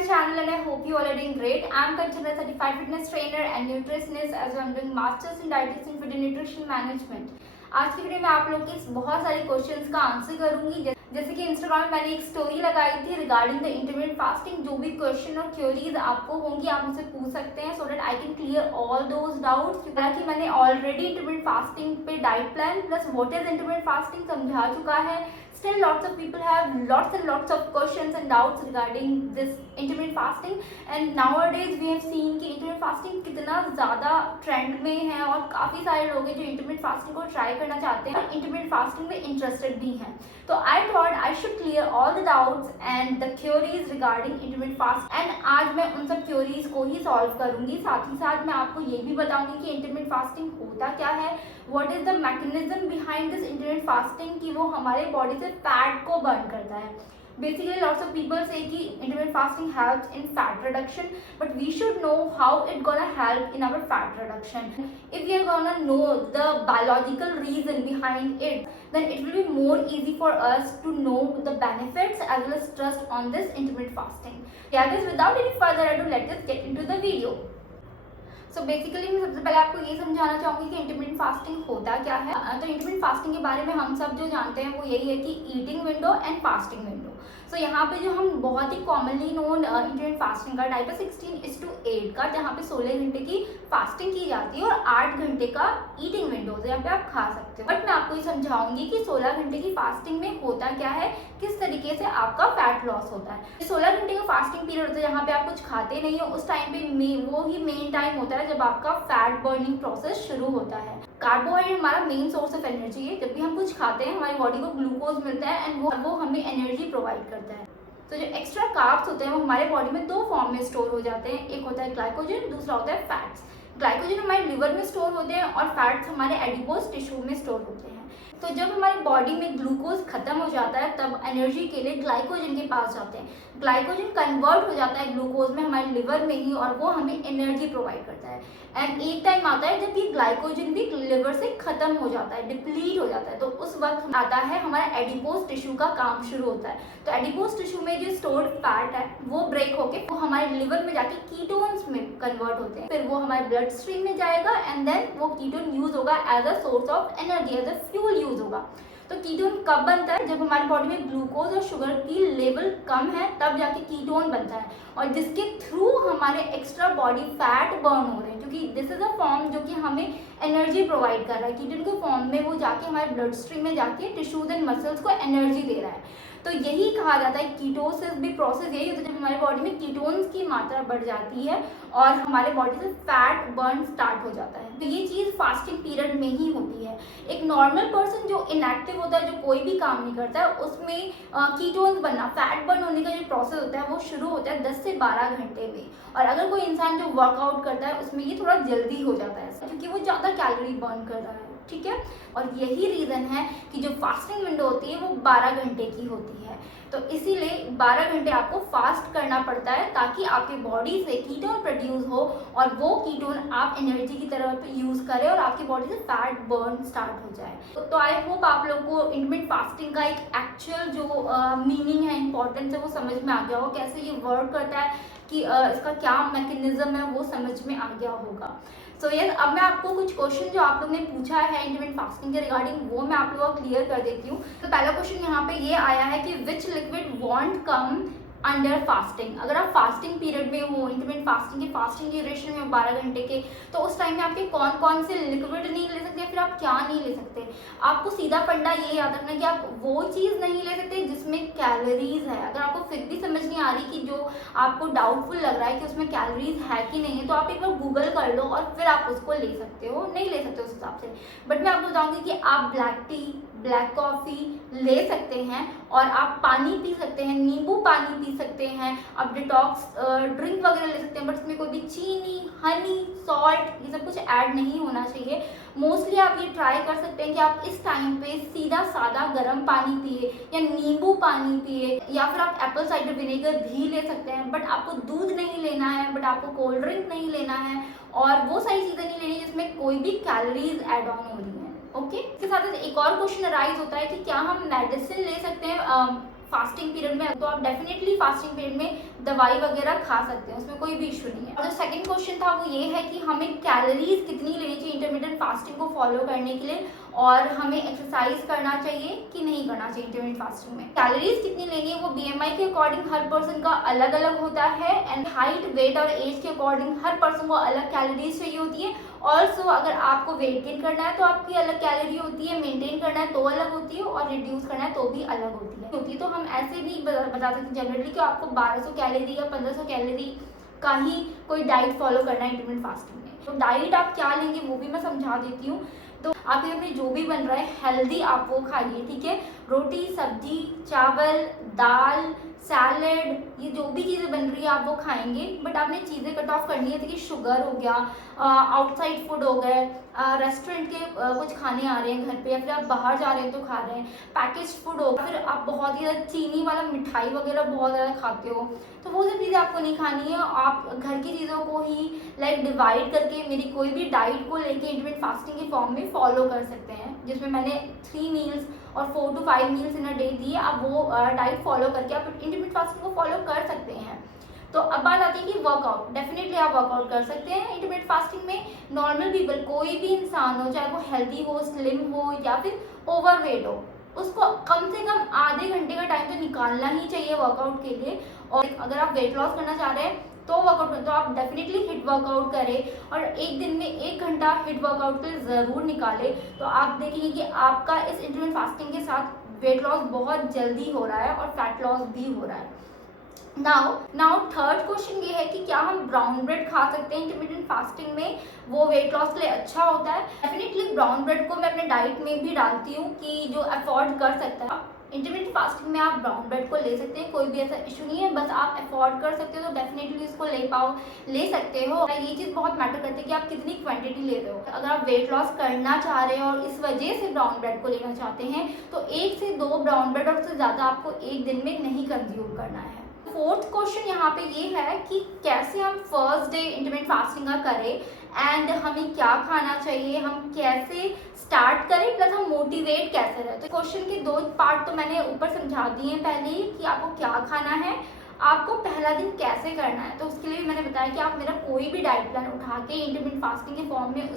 my channel and I hope you all are doing great. I am Kanchana, certified fitness trainer and nutritionist as well. I am doing masters in dietitian food and nutrition management. आज की video में आप लोग के बहुत सारे questions का answer करूंगी। जैसे कि इंस्टाग्राम में मैंने एक स्टोरी लगाई थी रिगार्डिंग द इंटरमिटेंट फास्टिंग। जो भी क्वेश्चन और क्वेरीज आपको होंगी आप मुझसे पूछ सकते हैं so that I can clear all those doubts. क्योंकि मैंने ऑलरेडी इंटरमिटेंट फास्टिंग पे diet plan plus what is intermittent fasting समझा चुका है। Still lots of people have lots and lots of questions and doubts regarding this intermittent fasting, and nowadays we have seen कि intermittent fasting कितना ज़्यादा trend में है और काफ़ी सारे लोग हैं जो intermittent fasting को ट्राई करना चाहते हैं और intermittent fasting में इंटरेस्टेड भी हैं। तो I thought I should clear all the doubts and the queries regarding intermittent fasting, and आज मैं उन सब क्वेरीज को ही सॉल्व करूंगी। साथ ही साथ मैं आपको ये भी बताऊंगी कि intermittent fasting होता क्या है, what is the mechanism behind this intermittent fasting, कि वो हमारे बॉडी से फैट को बर्न करता है। Basically lots of people say कि intermittent fasting helps in fat reduction, but we should know how it gonna help in our fat reduction. If we are gonna know the biological reason behind it, then it will be more easy for us to know the benefits as well as trust on this intermittent fasting. Yeah guys, without any further ado, let us get into the video. So basically मैं सबसे पहले आपको ये समझाना चाहूँगी कि intermittent fasting होता क्या है। तो इंटरमिटेंट फास्टिंग के बारे में हम सब जो जानते हैं वो यही है कि eating window and fasting window. So यहाँ पे जो हम बहुत ही कॉमनली नोन इंटरमिटेंट फास्टिंग का टाइप है 16:8 का, जहाँ पे 16 घंटे की फास्टिंग की जाती है और 8 घंटे का ईटिंग विंडो है, यहाँ पे आप खा सकते हो। बट मैं आपको ये समझाऊंगी कि 16 घंटे की फास्टिंग में होता क्या है, किस तरीके से आपका फैट लॉस होता है। 16 घंटे का फास्टिंग पीरियड होता है जहाँ पे आप कुछ खाते नहीं हो, उस टाइम पे वो ही मेन टाइम होता है जब आपका फैट बर्निंग प्रोसेस शुरू होता है। कार्बोहाइड्रेट हमारा मेन सोर्स ऑफ एनर्जी है। जब भी हम कुछ खाते हैं हमारी बॉडी को ग्लूकोज मिलता है एंड वो हमें एनर्जी प्रोवाइड करता है। तो जो एक्स्ट्रा कार्ब्स होते हैं वो हमारे बॉडी में दो फॉर्म में स्टोर हो जाते हैं, एक होता है ग्लाइकोजन, दूसरा होता है फैट्स। ग्लाइकोजन हमारे लिवर में स्टोर होते हैं और फैट्स हमारे एडिपोज टिश्यू में स्टोर होते हैं। तो जब हमारी बॉडी में ग्लूकोज खत्म हो जाता है तब एनर्जी के लिए ग्लाइकोजन के पास जाते हैं। ग्लाइकोजन कन्वर्ट हो जाता है ग्लूकोज में हमारे लिवर में ही और वो हमें एनर्जी प्रोवाइड करता है। एंड एक टाइम आता है जब ये ग्लाइकोजन भी लिवर से खत्म हो जाता है, डिप्लीट हो जाता है, तो उस वक्त आता है हमारा एडिपोज टिश्यू का काम शुरू होता है। तो एडिपोज टिश्यू में जो स्टोर्ड फैट है वो ब्रेक होके वो हमारे लिवर में जाके कीटोन्स में कन्वर्ट होते हैं, फिर वो हमारे ब्लड स्ट्रीम में जाएगा एंड देन वो कीटोन यूज होगा as a source of energy, as a fuel use होगा। तो कीटोन कब बनता है, जब हमारी बॉडी में ग्लूकोज और शुगर की लेवल कम है तब जाके कीटोन बनता है और जिसके थ्रू हमारे एक्स्ट्रा बॉडी फैट बर्न हो रहे हैं, क्योंकि दिस इज अ फॉर्म जो कि हमें एनर्जी प्रोवाइड कर रहा है। कीटोन के फॉर्म में वो जाके हमारे ब्लड स्ट्रीम में जाके टिश्यूज एंड मसल्स को एनर्जी दे रहा है। तो यही कहा जाता है कीटोसिस भी प्रोसेस यही होता है जब हमारी बॉडी में कीटोन्स की मात्रा बढ़ जाती है और हमारे बॉडी से फैट बर्न स्टार्ट हो जाता है। तो ये चीज़ फास्टिंग पीरियड में ही होती है। एक नॉर्मल पर्सन जो इनएक्टिव होता है, जो कोई भी काम नहीं करता है, उसमें कीटोन्स बनना, फैट बर्न होने का जो प्रोसेस होता है वो शुरू होता है 10 से 12 घंटे में। और अगर कोई इंसान जो वर्कआउट करता है उसमें ये थोड़ा जल्दी हो जाता है क्योंकि वो ज़्यादा कैलोरी बर्न कर रहा है, ठीक है। और यही रीज़न है कि जो फास्टिंग विंडो होती है वो 12 घंटे की होती है। तो इसीलिए 12 घंटे आपको फास्ट करना पड़ता है ताकि आपकी बॉडी से कीटोन प्रोड्यूस हो और वो कीटोन आप एनर्जी की तरह पे यूज़ करें और आपकी बॉडी से फैट बर्न स्टार्ट हो जाए। तो आई होप आप लोगों को इंटरमिटेंट फास्टिंग का एक एक्चुअल जो मीनिंग है, इंपॉर्टेंस है वो समझ में आ गया हो, कैसे ये वर्क करता है, कि इसका क्या मैकेनिज्म है वो समझ में आ गया होगा। सो यस, अब मैं आपको कुछ क्वेश्चन जो आप लोग ने पूछा है इंटरमिटेंट फास्टिंग के रिगार्डिंग वो मैं आप लोगों को क्लियर कर देती हूँ। तो पहला क्वेश्चन यहाँ पे ये आया है कि विच liquid want come under fasting. अगर आप फास्टिंग पीरियड में हो, इंटरमिटेंट फास्टिंग के फास्टिंग ड्यूरेशन में 12 घंटे के, तो उस टाइम में आपके कौन कौन से लिक्विड नहीं ले सकते, फिर आप क्या नहीं ले सकते। आपको सीधा फंडा ये याद रखना कि आप वो चीज़ नहीं ले सकते जिसमें कैलोरीज है। अगर आपको फिर भी समझ नहीं आ रही कि जो आपको डाउटफुल लग रहा है कि उसमें कैलोरीज है कि नहीं है, तो आप एक बार गूगल कर लो और फिर आप उसको ले सकते हो, नहीं ले सकते उस हिसाब से। बट मैं आपको बताऊँगी कि आप ब्लैक टी, ब्लैक कॉफ़ी ले सकते हैं और आप पानी पी सकते हैं, नींबू पानी पी सकते हैं, आप डिटॉक्स ड्रिंक वगैरह ले सकते हैं, बट इसमें कोई भी चीनी, हनी, सॉल्ट ये सब कुछ ऐड नहीं होना चाहिए। मोस्टली आप ये ट्राई कर सकते हैं कि आप इस टाइम पे सीधा सादा गर्म पानी पिए या नींबू पानी पिए या फिर आप एप्पल साइडर विनेगर भी ले सकते हैं। बट आपको दूध नहीं लेना है, बट आपको कोल्ड ड्रिंक नहीं लेना है और वो सारी चीज़ें नहीं लेनी जिसमें कोई भी कैलोरीज ऐड ऑन हो रही है। ओके, इसके साथ एक और क्वेश्चन अराइज होता है कि क्या हम मेडिसिन ले सकते हैं फास्टिंग पीरियड में, तो आप डेफिनेटली फास्टिंग पीरियड में दवाई वगैरह खा सकते हैं, उसमें कोई भी इशू नहीं है। और जो सेकंड क्वेश्चन था वो ये है कि हमें कैलोरीज कितनी लेनी चाहिए इंटरमिटेंट फास्टिंग को फॉलो करने के लिए, और हमें एक्सरसाइज करना चाहिए कि नहीं करना चाहिए इंटरमिटेंट फास्टिंग में। कैलोरीज कितनी लेनी है वो BMI के अकॉर्डिंग हर पर्सन का अलग अलग होता है, एंड हाइट, वेट और एज के अकॉर्डिंग हर पर्सन को अलग कैलोरीज चाहिए होती है। ऑल्सो अगर आपको वेट गेन करना है तो आपकी अलग कैलोरी होती है, मेंटेन करना है तो अलग होती है, और रिड्यूस करना है तो भी अलग होती है। तो हम ऐसे भी बता सकते हैं जनरली कि आपको 1200 कैलोरी या 1500 कैलोरी का ही कोई डाइट फॉलो करना है इंटरमिटेंट फास्टिंग में। तो डाइट आप क्या लेंगे वो भी मैं समझा देती हूँ। तो आपके घर में जो भी बन रहा है हेल्दी आप वो खाइए, ठीक है। रोटी, सब्जी, चावल, दाल, सैलेड, ये जो भी चीज़ें बन रही है आप वो खाएंगे, बट आपने चीज़ें कट ऑफ करनी है। देखिए शुगर हो गया, आउटसाइड फूड हो गए, रेस्टोरेंट के कुछ खाने आ रहे हैं घर पे, या फिर आप बाहर जा रहे हैं तो खा रहे हैं, पैकेज फूड हो, फिर आप बहुत ही ज़्यादा चीनी वाला मिठाई वगैरह बहुत ज़्यादा खाते हो, तो वो सब चीज़ें आपको नहीं खानी है। आप घर की चीज़ों को ही लाइक डिवाइड करके मेरी कोई भी डाइट को लेके इंटरमिटेंट फास्टिंग के फॉर्म में फॉलो कर सकते हैं, जिसमें मैंने 3 मील्स और 4 to 5 meals in a day दिए। आप वो डाइट फॉलो करके आप इंटरमिटेंट फास्टिंग को फॉलो कर सकते हैं। तो अब बात आती है कि वर्कआउट, डेफिनेटली आप वर्कआउट कर सकते हैं इंटरमिटेंट फास्टिंग में। नॉर्मल पीपल, कोई भी इंसान हो, चाहे वो हेल्दी हो, स्लिम हो या फिर ओवरवेट हो, उसको कम से कम आधे घंटे का टाइम तो निकालना ही चाहिए वर्कआउट के लिए। और अगर आप वेट लॉस करना चाह रहे हैं तो वर्कआउट, तो आप डेफिनेटली हिट वर्कआउट करें, और एक दिन में 1 घंटा हिट वर्कआउट के लिए ज़रूर निकालें। तो आप देखेंगे कि आपका इस इंटरमिटेंट फास्टिंग के साथ वेट लॉस बहुत जल्दी हो रहा है और फैट लॉस भी हो रहा है। नाउ थर्ड क्वेश्चन ये है कि क्या हम ब्राउन ब्रेड खा सकते हैं इंटरमिटेंट फास्टिंग में, वो वेट लॉस के लिए अच्छा होता है। डेफिनेटली ब्राउन ब्रेड को मैं अपने डाइट में भी डालती हूँ कि जो अफोर्ड कर सकता है। इंटरमिटेंट फास्टिंग में आप ब्राउन ब्रेड को ले सकते हैं, कोई भी ऐसा इशू नहीं है, बस आप अफोर्ड कर सकते हो तो डेफिनेटली इसको ले सकते हो। ये चीज़ बहुत मैटर करती है कि आप कितनी क्वांटिटी ले रहे हो। अगर आप वेट लॉस करना चाह रहे हैं और इस वजह से ब्राउन ब्रेड को लेना चाहते हैं तो 1 से 2 ब्राउन ब्रेड और उससे ज़्यादा आपको एक दिन में नहीं कंज्यूम करना है। फोर्थ क्वेश्चन यहाँ पे ये है कि कैसे हम फर्स्ट डे इंटरमिटेंट फास्टिंग का करें, एंड हमें क्या खाना चाहिए, हम कैसे स्टार्ट करें, प्लस हम मोटिवेट कैसे रहे। तो क्वेश्चन के 2 पार्ट तो मैंने ऊपर समझा दिए हैं पहले ही, कि आपको क्या खाना है, आपको पहला दिन कैसे करना है। तो उसके लिए मैंने बताया कि आप मेरा कोई भी डाइट प्लान उठा के इंटरमिटेंट फास्टिंग के फॉर्म में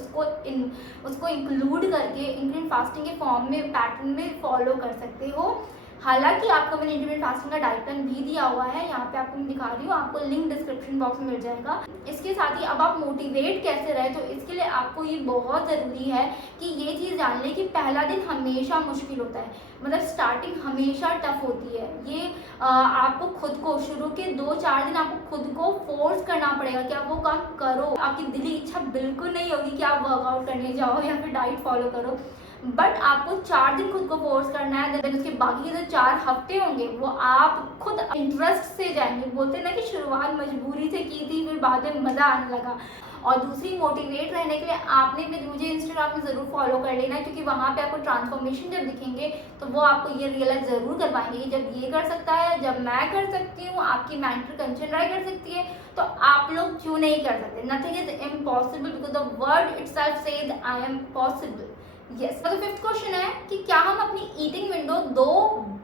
उसको इंक्लूड करके इंटरमिटेंट फास्टिंग के फॉर्म में पैटर्न में फॉलो कर सकते हो। हालांकि आपको मैंने इंटरमिटेंट फास्टिंग का डाइट प्लान भी दिया हुआ है, यहाँ पे आपको मैं दिखा रही हूँ, आपको लिंक डिस्क्रिप्शन बॉक्स में मिल जाएगा। इसके साथ ही अब आप मोटिवेट कैसे रहे, तो इसके लिए आपको ये बहुत ज़रूरी है कि ये चीज़ जान लें कि पहला दिन हमेशा मुश्किल होता है, मतलब स्टार्टिंग हमेशा टफ होती है। ये आपको खुद को शुरू के 2-4 दिन आपको खुद को फोर्स करना पड़ेगा कि आप वो काम करो। आपकी दिली इच्छा बिल्कुल नहीं होगी कि आप वर्कआउट करने जाओ या फिर डाइट फॉलो करो, बट आपको 4 दिन खुद को फोर्स करना है। देन उसके बाकी के जो 4 हफ्ते होंगे वो आप खुद इंटरेस्ट से जाएंगे। बोलते हैं ना कि शुरुआत मजबूरी से की थी, फिर बाद में मज़ा आने लगा। और दूसरी, मोटिवेट रहने के लिए आपने मुझे इंस्टाग्राम में ज़रूर फॉलो कर लेना है, क्योंकि वहाँ पे आपको ट्रांसफॉर्मेशन जब दिखेंगे तो वो आपको ये रियलाइज ज़रूर करवाएंगे कि जब ये कर सकता है, जब मैं कर सकती हूँ, आपकी मेंटर कंचन राय कर सकती है, तो आप लोग क्यों नहीं कर सकते। Nothing is impossible because the word itself says I am possible. Yes. तो 5th क्वेश्चन है कि क्या हम अपनी ईटिंग विंडो 2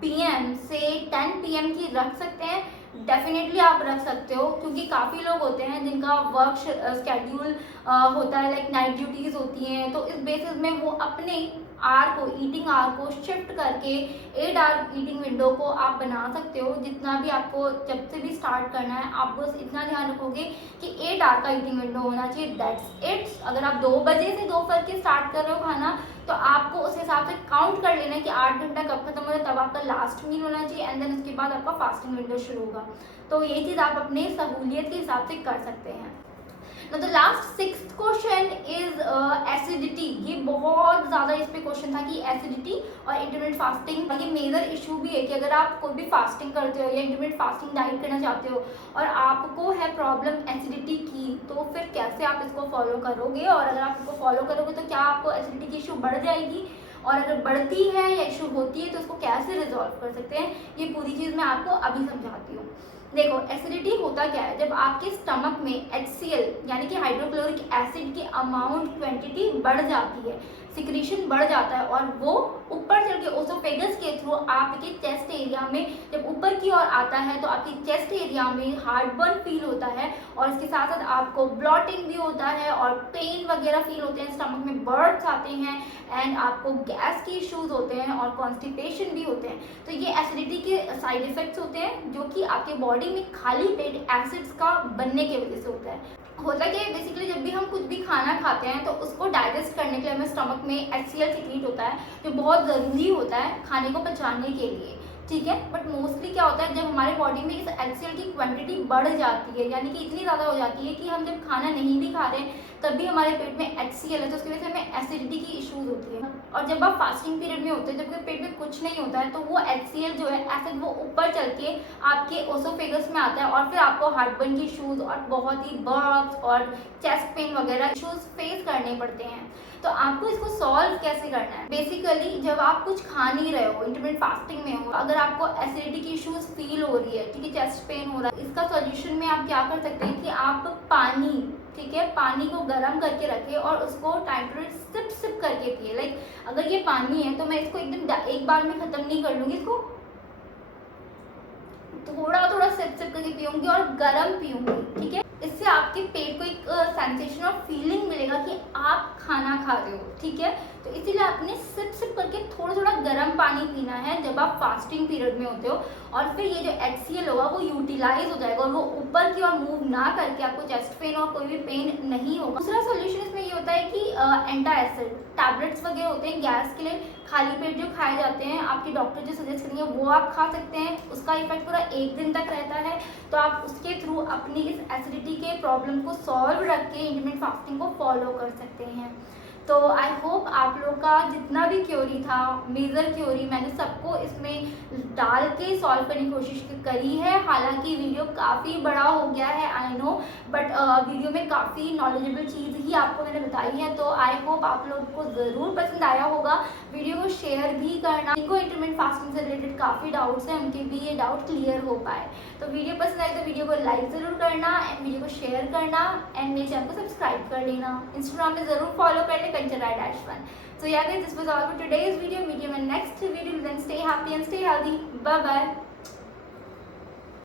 PM से 10 PM की रख सकते हैं। डेफिनेटली आप रख सकते हो, क्योंकि काफ़ी लोग होते हैं जिनका वर्क स्केड्यूल होता है, लाइक नाइट ड्यूटीज़ होती हैं, तो इस बेसिस में वो अपने ईटिंग आवर को शिफ्ट करके 8 आवर ईटिंग विंडो को आप बना सकते हो। जितना भी आपको जब से भी स्टार्ट करना है, आप बस इतना ध्यान रखोगे कि 8 आवर का ईटिंग विंडो होना चाहिए, दैट्स इट। अगर आप 2 बजे से दोपहर के स्टार्ट कर रहे हो खाना, तो आपको उस हिसाब से काउंट कर लेना है कि 8 घंटा कब खत्म हो रहा है, तब आपका लास्ट मील होना चाहिए, एंड देन उसके बाद आपका फास्टिंग विंडो शुरू होगा। तो ये चीज़ आप अपने सहूलियत के हिसाब से कर सकते हैं। The last 6th question is acidity. ये बहुत ज़्यादा इस पे क्वेश्चन था कि एसिडिटी और इंटरमिटेंट फास्टिंग, ये मेजर इशू भी है कि अगर आप कोई भी फास्टिंग करते हो या इंटरमिटेंट फास्टिंग डाइट करना चाहते हो और आपको है प्रॉब्लम एसिडिटी की, तो फिर कैसे आप इसको फॉलो करोगे, और अगर आप इसको फॉलो करोगे तो क्या आपको एसिडिटी की इशू बढ़ जाएगी, और अगर बढ़ती है या इशू होती है तो उसको कैसे रिजॉल्व कर सकते हैं, ये पूरी चीज़ मैं आपको अभी समझाती हूँ। देखो, एसिडिटी होता क्या है, जब आपके स्टमक में HCl यानी कि हाइड्रोक्लोरिक एसिड की अमाउंट क्वांटिटी बढ़ जाती है। सिक्रीशन बढ़ जाता है और वो ऊपर चल के ओसोफेगस के थ्रू आपके चेस्ट एरिया में जब ऊपर की ओर आता है तो आपकी चेस्ट एरिया में हार्ट बर्न फील होता है और इसके साथ साथ आपको ब्लॉटिंग भी होता है और पेन वगैरह फील होते हैं, स्टमक में बर्ड्स आते हैं एंड आपको गैस के इश्यूज होते हैं और कॉन्स्टिपेशन भी होते हैं। तो ये एसिडिटी के साइड इफेक्ट्स होते हैं जो कि आपके बॉडी में खाली पेट एसिड्स का बनने की वजह से होता है। होता क्या है बेसिकली जब भी हम कुछ भी खाना खाते हैं तो उसको डाइजेस्ट करने के लिए हमें स्टमक में HCl सीक्रेट होता है जो बहुत ज़रूरी होता है खाने को पचाने के लिए, ठीक है। बट मोस्टली क्या होता है जब हमारे बॉडी में इस HCl की क्वांटिटी बढ़ जाती है, यानी कि इतनी ज़्यादा हो जाती है कि हम जब खाना नहीं भी खा रहे हैं तब भी हमारे पेट में HCl है तो उसकी वजह से हमें एसिडिटी की इश्यूज होती है। और जब आप फास्टिंग पीरियड में होते हैं जब पेट में कुछ नहीं होता है तो वो HCl जो है एसिड वो ऊपर चल के आपके ओसोफेगस में आता है और फिर आपको हार्टबर्न की इश्यूज और बहुत ही बर्ड्स और चेस्ट पेन वगैरह इश्यूज फेस करने पड़ते हैं। तो आपको इसको सॉल्व कैसे करना है? बेसिकली जब आप कुछ खा नहीं रहे हो, इंटरमिटेंट फास्टिंग में हो, अगर आपको एसिडिटी की इश्यूज फील हो रही है, ठीक है, चेस्ट पेन हो रहा है, इसका सॉल्यूशन में आप क्या कर सकते हैं कि आप पानी, ठीक है, पानी को गर्म करके रखें और उसको time to time sip sip करके पिए। लाइक अगर ये पानी है तो मैं इसको एकदम एक बार में खत्म नहीं कर लूँगी, इसको थोड़ा थोड़ा सिप सिप करके पीऊँगी और गर्म पीऊँगी, ठीक है। इससे आपके पेट को एक सेंसेशन और फीलिंग मिलेगा कि आप खाना खा रहे हो, ठीक है। तो इसीलिए आपने सिप सिप करके थोड़ा थोड़ा गर्म पानी पीना है जब आप फास्टिंग पीरियड में होते हो और फिर ये जो HCl होगा वो यूटिलाइज हो जाएगा और वो ऊपर की ओर मूव ना करके आपको चेस्ट पेन और कोई भी पेन नहीं होगा। दूसरा सोल्यूशन इसमें ये होता है कि एंटासिड टैबलेट्स वगैरह होते हैं गैस के लिए, खाली पेट जो खाए जाते हैं, आपके डॉक्टर जो सजेस्ट करेंगे वो आप खा सकते हैं। उसका इफेक्ट पूरा 1 दिन तक रहता है तो आप उसके थ्रू अपनी इस एसिडिटी के प्रॉब्लम को सॉल्व रख के इंटरमिटेंट फास्टिंग को फॉलो कर सकते हैं। तो आई होप आप लोग का जितना भी क्योरी था, मेजर क्योरी, मैंने सबको इसमें डाल के सॉल्व करने की कोशिश करी है। हालांकि वीडियो काफ़ी बड़ा हो गया है, आई नो, बट वीडियो में काफ़ी नॉलेजेबल चीज़ ही आपको मैंने बताई है। तो आई होप आप लोगों को ज़रूर पसंद आया होगा। वीडियो को शेयर भी करना, जिनको इंटरमिटेंट फास्टिंग से रिलेटेड काफ़ी डाउट्स हैं उनके भी ये डाउट क्लियर हो पाए। तो वीडियो पसंद आए तो वीडियो को लाइक ज़रूर करना एंड वीडियो को शेयर करना एंड मेरे चैनल को सब्सक्राइब कर लेना। इंस्टाग्राम में ज़रूर फॉलो कर लें Kanchan_1. So yeah guys, this was all for today's video. Meet you in my next video. Then stay happy and stay healthy. Bye bye.